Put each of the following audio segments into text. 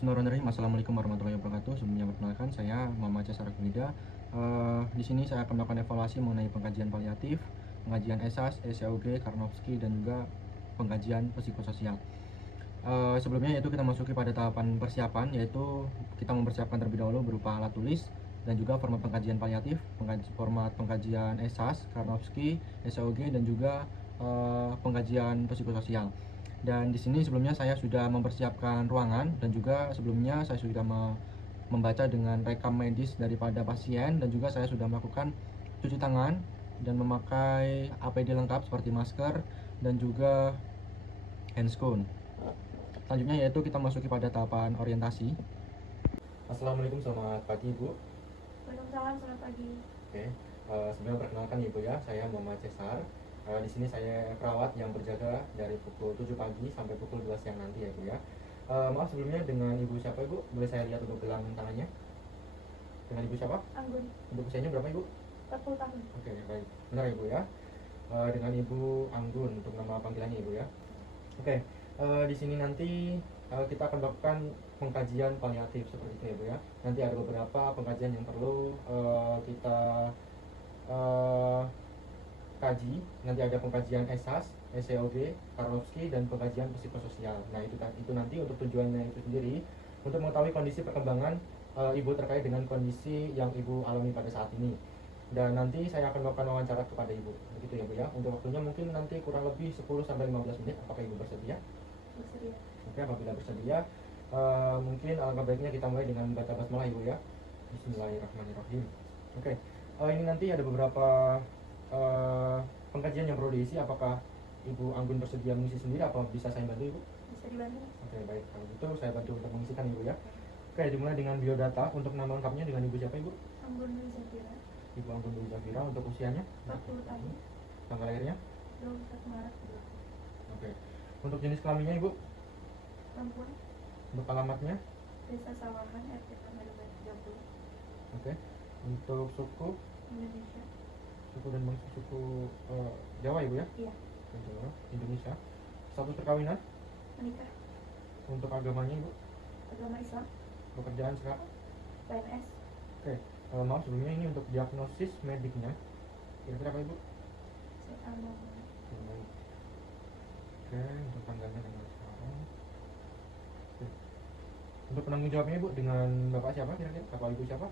Bismillahirrahmanirrahim. Assalamualaikum warahmatullahi wabarakatuh. Sebelumnya perkenalkan, saya Muhammad Cesar Gumida. Di sini saya akan melakukan evaluasi mengenai pengkajian paliatif, pengkajian ESAS, ECOG, Karnofsky, dan juga pengkajian psikososial. Sebelumnya yaitu kita masuki pada tahapan persiapan, yaitu kita mempersiapkan terlebih dahulu berupa alat tulis dan juga format pengkajian paliatif, format pengkajian ESAS, Karnofsky, ECOG, dan juga pengkajian psikososial. Dan di sini sebelumnya saya sudah mempersiapkan ruangan, dan juga sebelumnya saya sudah membaca dengan rekam medis daripada pasien, dan juga saya sudah melakukan cuci tangan dan memakai APD lengkap seperti masker dan juga handscoon. Selanjutnya yaitu kita masuki pada tahapan orientasi. Assalamualaikum, selamat pagi Ibu. Waalaikumsalam, selamat pagi. Oke, sebelumnya perkenalkan Ibu ya, saya Muhammad Cesar. Di sini saya perawat yang berjaga dari pukul 7 pagi sampai pukul 2 siang nanti ya Bu ya. Maaf sebelumnya, dengan Ibu siapa Ibu? Boleh saya lihat untuk gelang tangannya? Dengan Ibu siapa? Anggun. Untuk usianya berapa Ibu? 40 tahun. Oke, baik. Benar Ibu ya. Dengan Ibu Anggun untuk nama panggilannya Ibu ya. Oke, di sini nanti kita akan melakukan pengkajian paliatif seperti itu ya Bu ya. Nanti ada beberapa pengkajian yang perlu kita kaji. Nanti ada pengkajian ESAS, ECOG, Karnofsky, dan pengkajian psikososial. Nah itu nanti untuk tujuannya itu sendiri untuk mengetahui kondisi perkembangan ibu terkait dengan kondisi yang ibu alami pada saat ini. Dan nanti saya akan melakukan wawancara kepada ibu, begitu ya Bu ya. Untuk waktunya mungkin nanti kurang lebih 10-15 menit. Apakah ibu bersedia? Bersedia. Oke, apabila bersedia, mungkin alangkah baiknya kita mulai dengan membaca basmalah Ibu ya. Bismillahirrahmanirrahim. Oke, ini nanti ada beberapa pengkajian yang perlu diisi. Apakah Ibu Anggun bersedia mengisi sendiri atau bisa saya bantu Ibu? Bisa dibantu? Oke, baik. Kalau gitu saya bantu untuk mengisikan Ibu ya. Oke, dimulai dengan biodata. Untuk nama lengkapnya dengan Ibu siapa Ibu? Anggun Dwi Zafira. Ibu Anggun Dwi Zafira. Untuk usianya? 40 tahun. Tanggal lahirnya? 21 Maret. Oke. Untuk jenis kelaminnya Ibu? Perempuan. Untuk alamatnya? Desa Sawahan, RT Tamalumai 30. Oke. Untuk suku? Indonesia. Suku dan bangsa suku Jawa Ibu ya? Iya. Jawa, Indonesia. Status perkawinan? Menikah. Untuk agamanya Ibu? Agama Islam. Pekerjaan sekarang? PNS. Oke. Maaf sebelumnya, ini untuk diagnosis mediknya kira-kira apa Ibu? Saya mau. Baik. Oke, untuk tanggalnya tanggal sekarang. Oke. Untuk penanggung jawabnya Ibu dengan Bapak siapa kira-kira? Bapak Ibu siapa?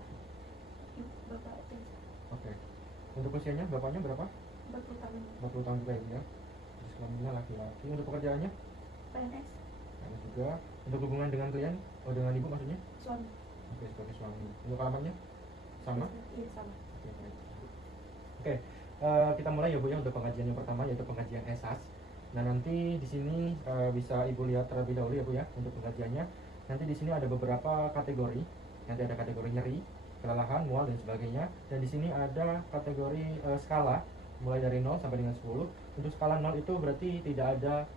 Bapak Cesa. Oke. Untuk usianya bapaknya berapa? 40 tahun. 40 tahun juga Ibu ya. Jenis kelaminnya laki-laki. Untuk pekerjaannya? PNS. PNS juga. Untuk hubungan dengan klien? Oh, dengan Ibu maksudnya? Suami. Oke, sebagai suami. Untuk alamatnya? Sama? Iya, sama. Oke, baik. Oke, kita mulai ya Bu ya untuk pengajian yang pertama, yaitu pengajian ESAS. Nah nanti di sini bisa Ibu lihat terlebih dahulu ya Bu ya untuk pengajiannya. Nanti di sini ada beberapa kategori. Nanti ada kategori nyeri, kelelahan, mual dan sebagainya. Dan di sini ada kategori skala mulai dari 0 sampai dengan 10. Untuk skala 0 itu berarti tidak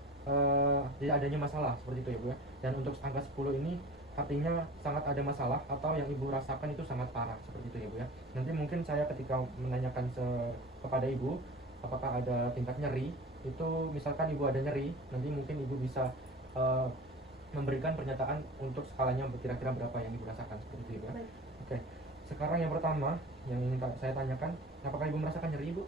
adanya masalah seperti itu ya Bu ya. Dan untuk angka 10 ini artinya sangat ada masalah atau yang ibu rasakan itu sangat parah seperti itu ya Bu ya. Nanti mungkin saya ketika menanyakan kepada ibu apakah ada tingkat nyeri, itu misalkan ibu ada nyeri, nanti mungkin ibu bisa memberikan pernyataan untuk skalanya kira-kira berapa yang ibu rasakan seperti itu ya Bu ya. Oke, sekarang yang pertama yang ingin saya tanyakan, apakah ibu merasakan nyeri Ibu?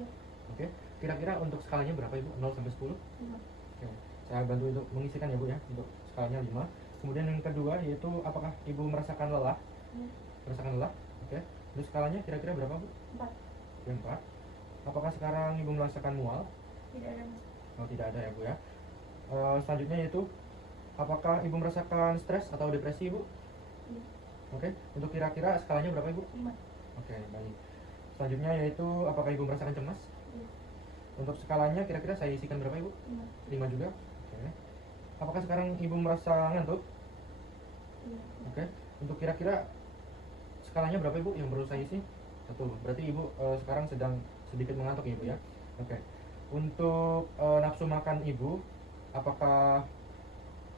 Iya. Oke, kira-kira untuk skalanya berapa Ibu? 0 sampai 10? 5. Oke, saya bantu untuk mengisikan ya Bu ya, untuk skalanya 5. Kemudian yang kedua yaitu apakah ibu merasakan lelah? Iya. Merasakan lelah? Oke. Untuk skalanya kira-kira berapa Bu? 4. Oke, 4. Apakah sekarang ibu merasakan mual? Tidak ada masalah. Oh, tidak ada ya Bu ya. Selanjutnya yaitu apakah ibu merasakan stres atau depresi Ibu? Iya. Oke. Untuk kira-kira skalanya berapa Ibu? 5. Oke, baik. Selanjutnya yaitu apakah ibu merasakan cemas? Iya. Untuk skalanya kira-kira saya isikan berapa Ibu? 5. 5 juga. Oke. Apakah sekarang ibu merasa ngantuk? Iya. Oke. Untuk kira-kira skalanya berapa Ibu yang perlu saya isi? 1. Berarti Ibu sekarang sedang sedikit mengantuk ya Ibu ya. Oke. Untuk nafsu makan Ibu apakah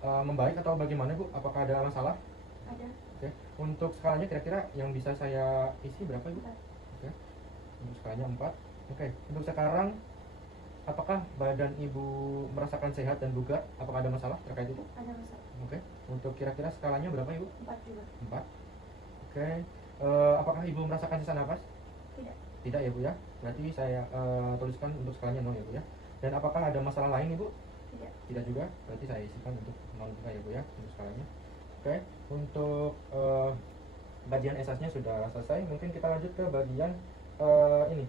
membaik atau bagaimana Bu? Apakah ada masalah? Ada. Oke. Untuk skalanya kira-kira yang bisa saya isi berapa Ibu? 4. Oke. Untuk skalanya 4. Oke. Untuk sekarang apakah badan ibu merasakan sehat dan bugar? Apakah ada masalah terkait itu? Ada masalah. Oke. Untuk kira-kira skalanya berapa ibu? 4 juga. 4. Oke. Apakah ibu merasakan sesak napas? Tidak. Tidak ya bu ya. Berarti saya tuliskan untuk skalanya 0 ya bu ya. Dan apakah ada masalah lain ibu? Tidak. Tidak juga. Berarti saya isikan untuk 0 juga ya bu ya untuk skalanya. Oke. Untuk bagian esasnya sudah selesai. Mungkin kita lanjut ke bagian ini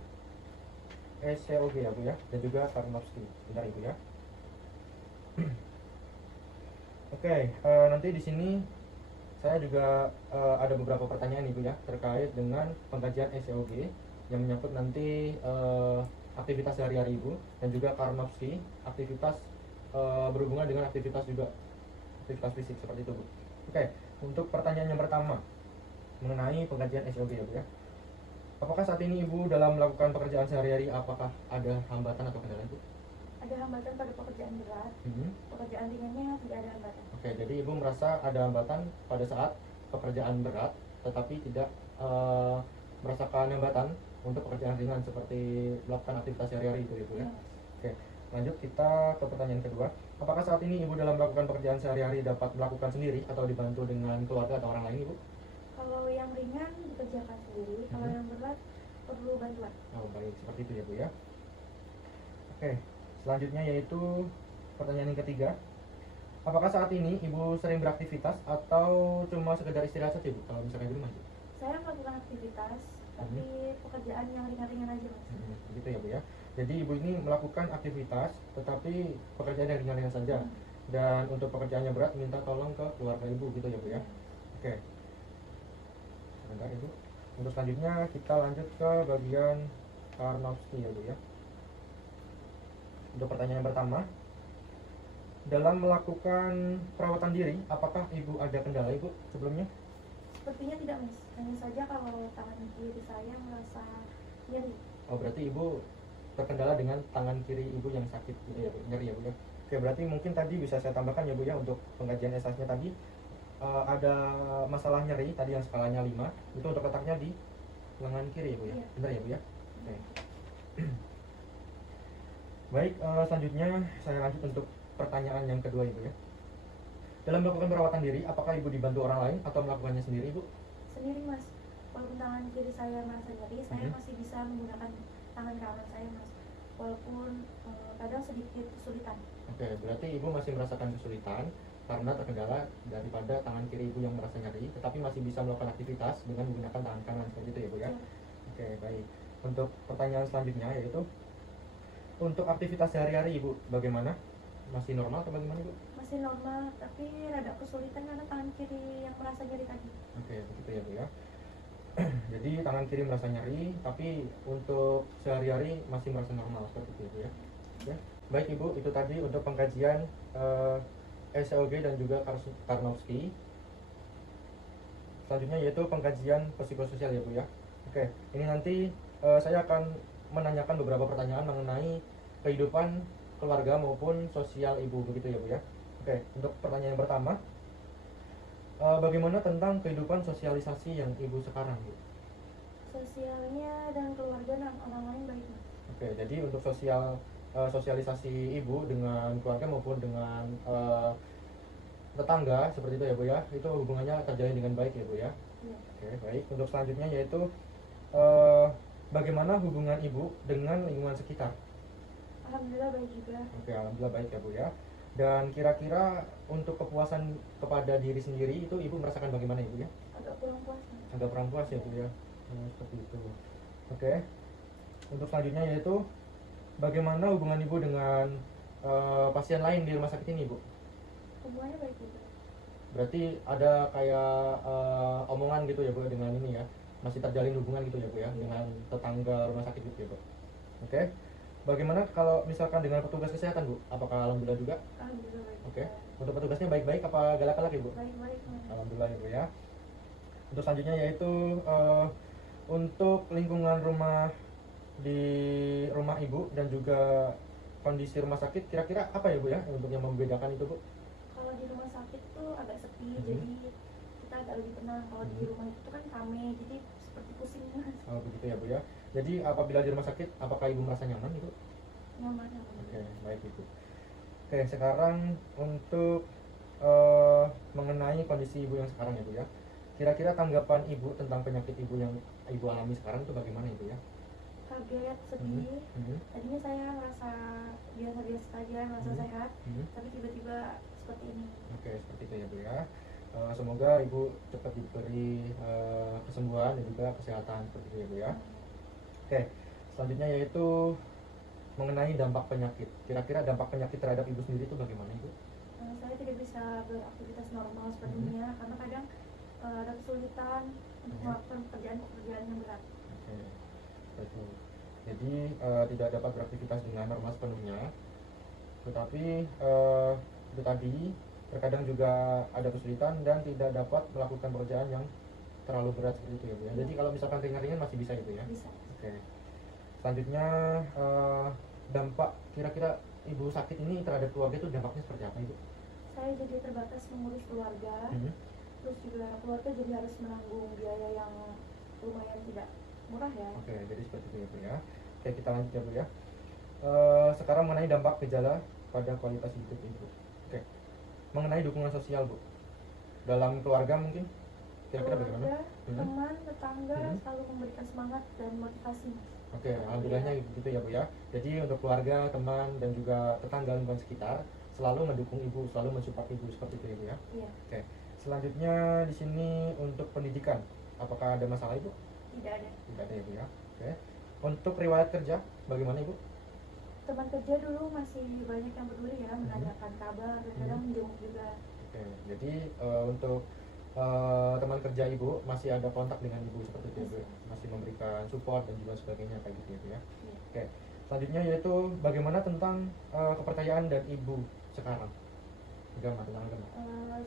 SCOG ya bu ya, dan juga Karnofsky. Bentar ibu ya. Oke, nanti di sini saya juga ada beberapa pertanyaan ibu ya terkait dengan pengkajian SCOG yang menyangkut nanti aktivitas sehari-hari ibu, dan juga Karnofsky, aktivitas berhubungan dengan aktivitas juga aktivitas fisik seperti itu bu. Oke, untuk pertanyaan yang pertama mengenai pengkajian SCOG ya bu ya. Apakah saat ini ibu dalam melakukan pekerjaan sehari-hari apakah ada hambatan atau kendala ibu? Ada hambatan pada pekerjaan berat. Pekerjaan ringannya tidak ada hambatan. Oke, jadi ibu merasa ada hambatan pada saat pekerjaan berat, tetapi tidak merasakan hambatan untuk pekerjaan ringan seperti melakukan aktivitas sehari-hari itu ibu ya. Oke, lanjut kita ke pertanyaan kedua. Apakah saat ini ibu dalam melakukan pekerjaan sehari-hari dapat melakukan sendiri atau dibantu dengan keluarga atau orang lain ibu? Kalau yang ringan dikerjakan sendiri, kalau yang berat perlu bantuan. Oh baik, seperti itu ya bu ya. Oke, selanjutnya yaitu pertanyaan yang ketiga. Apakah saat ini ibu sering beraktivitas atau cuma sekedar istirahat saja bu kalau misalkan di rumah ibu? Saya melakukan aktivitas, tapi pekerjaan yang ringan-ringan aja mas. Begitu ya bu ya. Jadi ibu ini melakukan aktivitas tetapi pekerjaan yang ringan-ringan saja. Dan untuk pekerjaannya berat minta tolong ke keluarga ibu gitu ya bu ya. Oke. Sebentar ibu. Untuk selanjutnya kita lanjut ke bagian Karnofsky ya bu ya. Untuk pertanyaan yang pertama, dalam melakukan perawatan diri, apakah ibu ada kendala ibu sebelumnya? Sepertinya tidak mas, hanya saja kalau tangan kiri saya merasa nyeri. Oh berarti ibu terkendala dengan tangan kiri ibu yang sakit gitu ya bu, nyeri ya bu ya. Oke, berarti mungkin tadi bisa saya tambahkan ya bu ya, untuk pengkajian esasnya tadi ada masalah nyeri tadi yang skalanya 5, itu untuk letaknya di lengan kiri ya bu ya. Benar ya bu ya. Oke. Baik, selanjutnya saya lanjut untuk pertanyaan yang kedua ibu ya. Dalam melakukan perawatan diri, apakah ibu dibantu orang lain atau melakukannya sendiri ibu? Sendiri mas, walaupun tangan kiri saya merasa nyeri, saya masih bisa menggunakan tangan kanan saya mas, walaupun kadang sedikit kesulitan. Oke, berarti ibu masih merasakan kesulitan karena terkendala daripada tangan kiri ibu yang merasa nyeri, tetapi masih bisa melakukan aktivitas dengan menggunakan tangan kanan seperti itu ya bu ya. Oke, baik. Untuk pertanyaan selanjutnya yaitu untuk aktivitas sehari-hari ibu bagaimana? Masih normal atau bagaimana ibu? Masih normal, tapi rada kesulitan karena tangan kiri yang merasa nyeri tadi. Oke, begitu ya bu ya. Jadi tangan kiri merasa nyeri, tapi untuk sehari-hari masih merasa normal seperti itu ya bu ya. Ya. Baik ibu, itu tadi untuk pengkajian SCOG dan juga Karnofsky. Selanjutnya yaitu pengkajian psikososial ya bu ya. Oke, ini nanti saya akan menanyakan beberapa pertanyaan mengenai kehidupan keluarga maupun sosial ibu begitu ya bu ya. Oke, untuk pertanyaan yang pertama, bagaimana tentang kehidupan sosialisasi yang ibu sekarang bu? Sosialnya dan keluarga dan orang lain baik mas. Oke, jadi untuk sosialisasi ibu dengan keluarga maupun dengan tetangga seperti itu ya bu ya, itu hubungannya terjalin dengan baik ya bu ya. Oke, baik. Untuk selanjutnya yaitu bagaimana hubungan ibu dengan lingkungan sekitar? Alhamdulillah baik juga. Oke, alhamdulillah baik ya bu ya. Dan kira-kira untuk kepuasan kepada diri sendiri itu ibu merasakan bagaimana ibu ya? Agak kurang puas mas. Agak kurang puas ya bu ya. Seperti itu. Oke. Untuk selanjutnya yaitu bagaimana hubungan ibu dengan pasien lain di rumah sakit ini bu? Hubungannya baik juga. Berarti ada kayak omongan gitu ya bu dengan ini ya, masih terjalin hubungan gitu ya bu ya dengan tetangga rumah sakit gitu ya bu. Oke. Bagaimana kalau misalkan dengan petugas kesehatan bu? Apakah alhamdulillah juga? Alhamdulillah baik. Oke. Untuk petugasnya baik-baik apa galak-galak ibu? Baik-baik mas. Alhamdulillah ya bu ya. Untuk selanjutnya yaitu untuk lingkungan rumah di rumah ibu dan juga kondisi rumah sakit, kira-kira apa ya bu ya untuk yang membedakan itu bu? Kalau di rumah sakit tuh agak sepi, jadi kita agak lebih tenang. Kalau di rumah itu kan rame, jadi seperti pusing mas. Oh begitu ya bu ya. Jadi apabila di rumah sakit, apakah ibu merasa nyaman ibu? nyaman. Oke, baik Ibu. Oke, sekarang untuk mengenai kondisi Ibu yang sekarang ya Bu ya. Kira-kira tanggapan Ibu tentang penyakit Ibu yang Ibu alami sekarang itu bagaimana Ibu ya? Kaget, sedih. Tadinya saya merasa biasa-biasa saja, merasa sehat, tapi tiba-tiba seperti ini. Oke, seperti itu ya Bu ya. Semoga Ibu cepat diberi kesembuhan dan juga kesehatan seperti itu ya Bu ya. Oke, selanjutnya yaitu mengenai dampak penyakit. Kira-kira dampak penyakit terhadap Ibu sendiri itu bagaimana Ibu? Saya tidak bisa beraktivitas normal sepertinya karena kadang ada kesulitan untuk melakukan pekerjaan yang berat. Oke, betul. Jadi tidak dapat beraktivitas dengan normal sepenuhnya, tetapi itu tadi terkadang juga ada kesulitan dan tidak dapat melakukan pekerjaan yang terlalu berat seperti itu ya Bu ya. Jadi kalau misalkan ringan-ringan masih bisa itu ya? Bisa. Oke. Selanjutnya dampak kira-kira Ibu sakit ini terhadap keluarga itu dampaknya seperti apa Ibu? Saya jadi terbatas mengurus keluarga, terus juga keluarga jadi harus menanggung biaya yang lumayan tidak murah ya. Oke, jadi seperti itu ya Bu ya. Oke, kita lanjut ya Bu ya. Sekarang mengenai dampak gejala pada kualitas hidup Ibu. Oke, mengenai dukungan sosial Bu dalam keluarga mungkin kira-kira bagaimana? Teman, tetangga selalu memberikan semangat dan motivasi. Oke, alhamdulillahnya gitu ya Bu ya. Jadi untuk keluarga, teman dan juga tetangga lingkungan sekitar selalu mendukung Ibu, selalu mensupport Ibu seperti itu ya Bu ya. Iya. Oke. Selanjutnya di sini untuk pendidikan, apakah ada masalah Ibu? Tidak ada. Tidak ada ya Bu ya. Oke. Untuk riwayat kerja bagaimana Ibu? Teman kerja dulu masih banyak yang peduli ya, menanyakan kabar dan kadang menjenguk juga. Oke. Jadi untuk teman kerja Ibu masih ada kontak dengan Ibu seperti itu ya Bu? Masih memberikan support dan juga sebagainya kayak gitu ya Bu ya. Iya. Oke. Selanjutnya yaitu bagaimana tentang kepercayaan dan Ibu sekarang? Agama, tentang agama.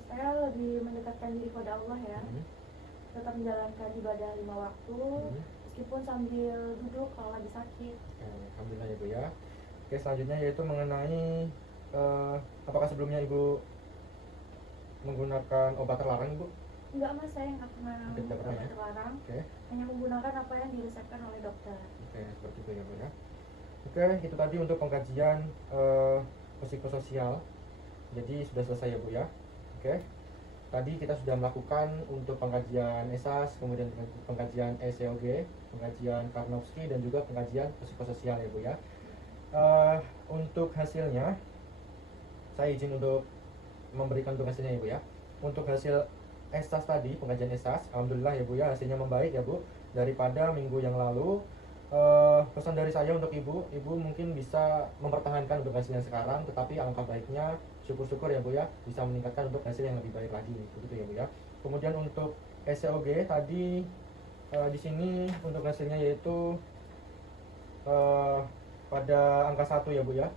Saya lebih mendekatkan diri pada Allah ya. Tetap menjalankan ibadah 5 waktu, meskipun sambil duduk kalau lagi sakit. Alhamdulillah ya Bu ya. Oke, selanjutnya yaitu mengenai apakah sebelumnya Ibu menggunakan obat terlarang Ibu? Enggak Mas, saya nggak pernah Tidak pernah ya? terlarang. Oke. Hanya menggunakan apa yang diresepkan oleh dokter. Oke, seperti itu ya Bu ya. Oke, itu tadi untuk pengkajian psikososial. Jadi sudah selesai ya Bu ya. Oke. Tadi kita sudah melakukan untuk pengkajian ESAS, kemudian pengkajian ECOG, pengkajian Karnofsky dan juga pengkajian psikososial ya Bu ya. Untuk hasilnya saya izin untuk memberikan untuk hasilnya ya Bu ya. Untuk hasil ESAS tadi, pengkajian ESAS, alhamdulillah ya Bu ya, hasilnya membaik ya Bu daripada minggu yang lalu. Pesan dari saya untuk Ibu mungkin bisa mempertahankan untuk hasil yang sekarang, tetapi alangkah baiknya syukur-syukur ya Bu ya bisa meningkatkan untuk hasil yang lebih baik lagi begitu ya Bu ya. Kemudian untuk SCOG tadi di sini untuk hasilnya yaitu pada angka 1 ya Bu ya,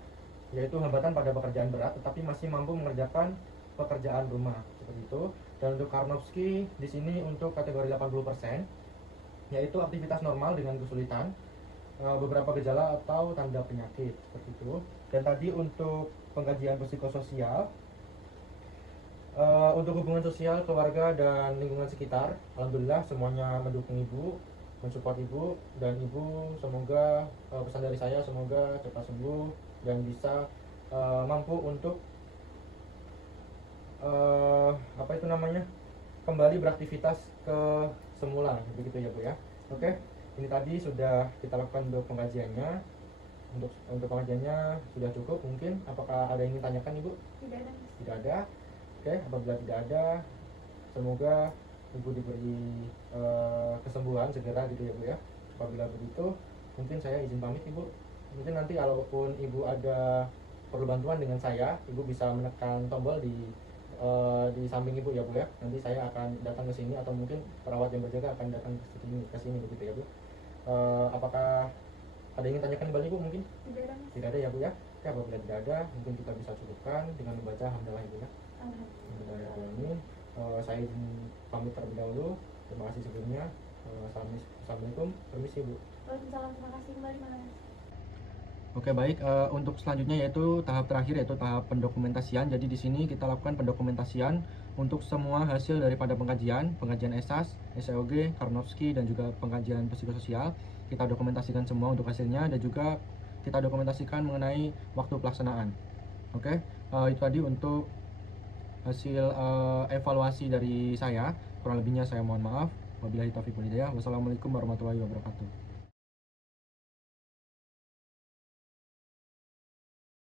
yaitu hambatan pada pekerjaan berat tetapi masih mampu mengerjakan pekerjaan rumah seperti itu. Dan untuk Karnofsky di sini untuk kategori 80%, yaitu aktivitas normal dengan kesulitan, beberapa gejala atau tanda penyakit seperti itu. Dan tadi untuk pengkajian psikososial, untuk hubungan sosial, keluarga dan lingkungan sekitar, alhamdulillah semuanya mendukung Ibu, mensupport Ibu, dan Ibu semoga pesan dari saya semoga cepat sembuh dan bisa mampu untuk kembali beraktivitas ke semula begitu ya Bu ya. Oke, ini tadi sudah kita lakukan untuk pengkajiannya. Untuk pengkajiannya sudah cukup mungkin. Apakah ada yang ingin tanyakan Ibu? Tidak ada. Tidak ada. Oke, apabila tidak ada, semoga Ibu diberi kesembuhan segera gitu ya Bu ya. Apabila begitu, mungkin saya izin pamit Ibu. Mungkin nanti kalaupun Ibu ada perlu bantuan dengan saya, Ibu bisa menekan tombol di samping Ibu ya Bu ya. Nanti saya akan datang ke sini atau mungkin perawat yang berjaga akan datang ke sini begitu ya Bu. Apakah ada yang ingin tanyakan kembali Bu mungkin? Tidak ada. Tidak ada ya Bu ya. Oke, apabila tidak ada, mungkin kita bisa cukupkan dengan membaca hamdalah Ibu ya. Alhamdulillah. Saya izin pamit terlebih dahulu. Terima kasih sebelumnya. Assalamualaikum. Permisi Bu. Waalaikumsalam. Terima kasih kembali Mas. Oke baik, untuk selanjutnya yaitu tahap terakhir yaitu tahap pendokumentasian. Jadi di sini kita lakukan pendokumentasian untuk semua hasil daripada pengkajian ESAS, SCOG, Karnofsky dan juga pengkajian psikososial. Kita dokumentasikan semua untuk hasilnya dan juga kita dokumentasikan mengenai waktu pelaksanaan. Oke, itu tadi untuk hasil evaluasi dari saya. Kurang lebihnya saya mohon maaf. Wabillahi taufiq wal hidayah. Wassalamualaikum warahmatullahi wabarakatuh.